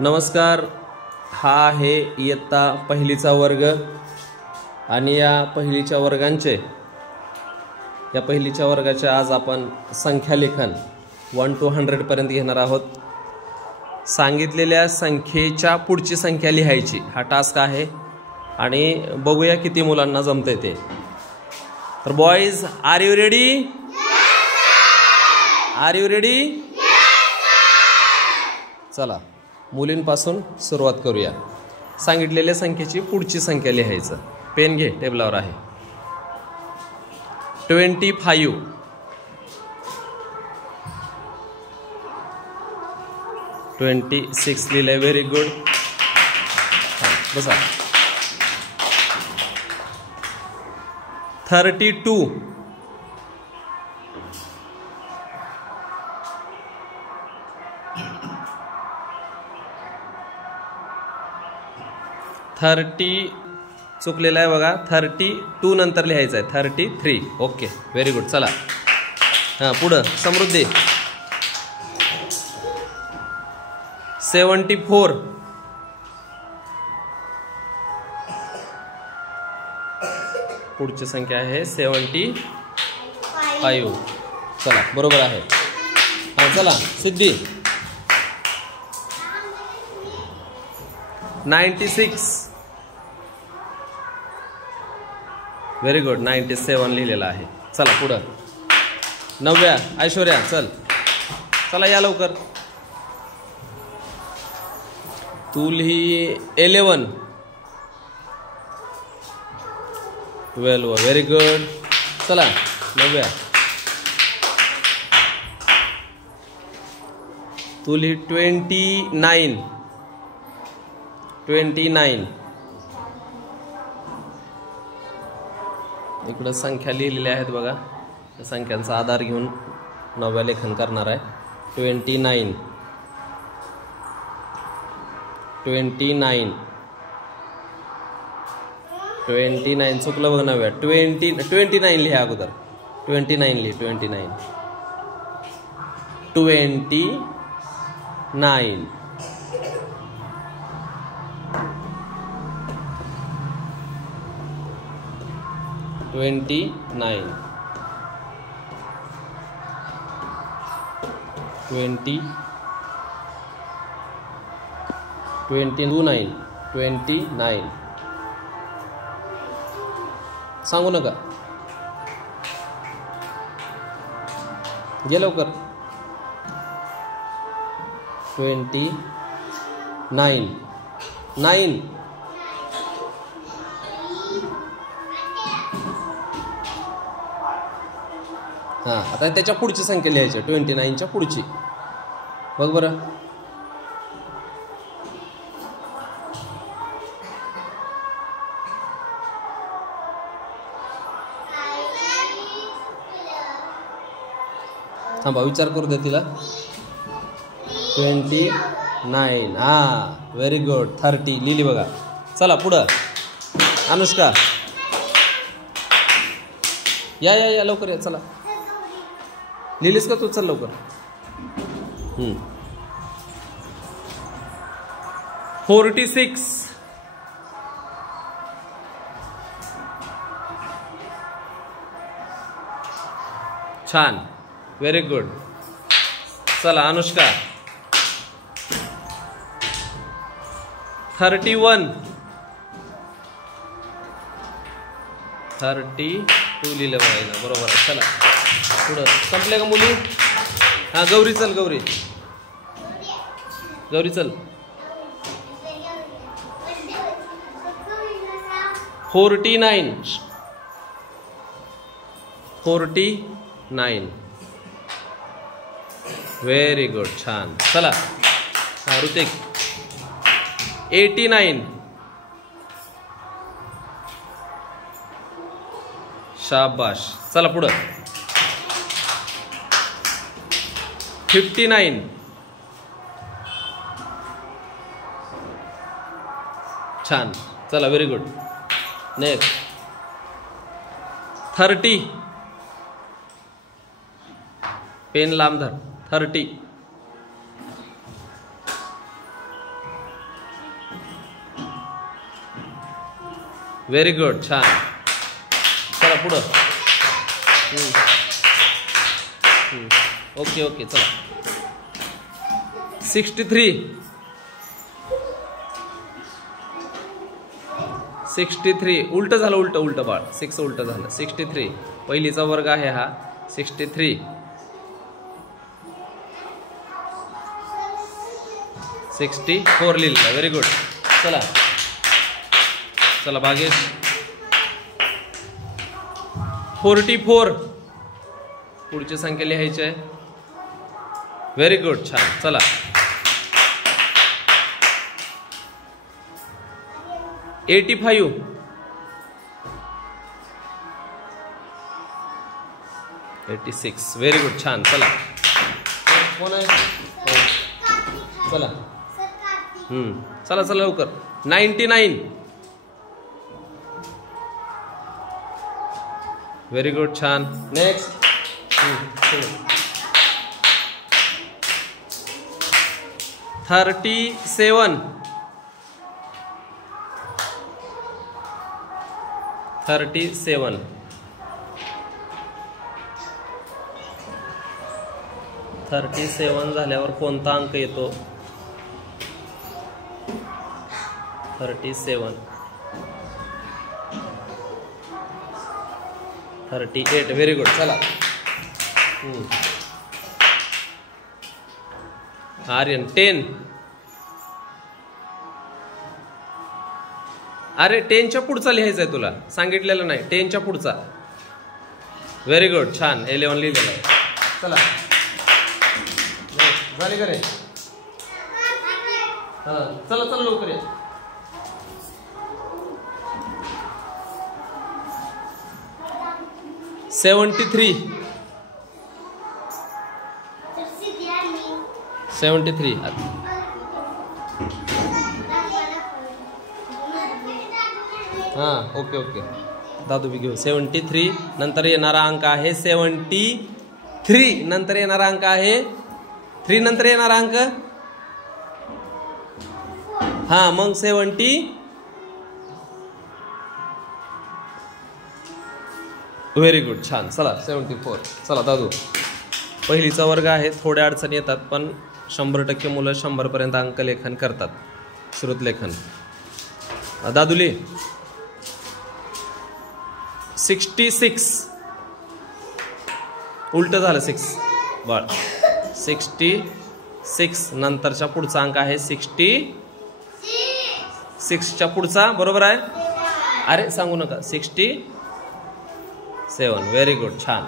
नमस्कार. हा आहे इयत्ता पहिलीचा वर्ग आणि या पहिलीच्या वर्गाचे आज आपण संख्या लेखन 1 to 100 पर्यंत घेणार आहोत. सांगितलेल्या संख्येच्या पुढची संख्या लिहायची हा टास्क आहे आणि बघूया किती मुलांना जमते ते. तर boys, are you ready? Are you ready? चला मुलींपासून सुरुवात करूया. सांगितलेल्या संख्येची पुढची संख्या लिहायचं. पेन घे, टेबलावर आहे. 25. 26 लिहिलंय. Very good. बसा. 32. 30 चुकलेला आहे बघा. 32 नंतर लिहायचं आहे. 33. Okay, very good. चला हां पुढं. समृद्धी. 74. पुढची संख्या आहे 75. चला बरोबर आहे. हां चला सिद्धी. 96. Very good. 97 लिहिलेला आहे. चला पुढं. 90. ऐश्वर्या चल. चला या लवकर. तू लिही 11. 12. Very good. चला 90. तू लिही 29. 29. इकडं संख्या लिहिलेल्या आहेत बघा. त्या संख्यांचा आधार घेऊन 9व्या लेखन करणार आहे. 29. 29. 29 चुकलं बघ. 9व्या 29 लिहा अगोदर. 29 लिहि. 29. 29. 29. 29. सांगू नका. गे लवकर. 29. 9. हां आता त्याच्या पुढची संख्या लिहायची. 29च्या पुढची. बघ बरं. थांबा विचार करू दे तिला. 29. हां व्हेरी गुड. 30 लिहिली बघा. चला पुढं. अनुष्का या लवकर या. चला लिहिलीस का तू? चल लवकर. 46. छान. Very good. चला अनुष्का. 31. 32 लिहिलं बघायला. बरोबर आहे. चला पुढं. संपले का मुली? हां गौरी चल. गौरी चल. 49. 49. Very good. छान. चला हां ऋतिक. 89. शाबाश. चला पुढं. 59. छान. चला व्हेरी गुड. नेक्स्ट. 30. पेन लांब धर. 30. व्हेरी गुड, छान. चला पुढं. ओके ओके, चला. 63. 63 उलट झालं, उलट बाळ. 6 उलट झालं. 63 पहिलीचा वर्ग आहे हा. 63. 64 लिहिलेला. Very good. चला चला भागेश. 44 पुढची संख्या लिहायची आहे. व्हेरी गुड, छान. चला. 85. 86 व्हेरी गुड, छान. चला. कोण आहे? चला. चला चला लवकर. 99. व्हेरी गुड, छान. नेक्स्ट. 37. 37. 37 झाल्यावर कोणता अंक येतो? 37. 38 व्हेरी गुड. चला. आर्यन 10. अरे 10च्या पुढचा लिहायचा आहे, तुला सांगितलेलं नाही. 10च्या पुढचा. व्हेरी गुड, छान. 11 लिहिलेलं आहे. चला झाले का रे? चला चला लवकर ये. 73. 73. हां ओके ओके, दादू बी घेऊ. 73 नंतर येणारा अंक आहे 73. नंतर येणारा अंक आहे 3. नंतर येणारा अंक हां मग 70. व्हेरी गुड, छान. चला 74. चला दादू. पहिलीचा वर्ग आहे. थोड्या अडचणी येतात पण 100% मुलं 100पर्यंत अंकलेखन करतात. श्रुतलेखन. दादूली 66 उलट झालं. 6 बाळ. 66 नंतरच्या पुढचा अंक आहे 66च्या पुढचा बरोबर आहे. अरे सांगू नका. 67 व्हेरी गुड, छान.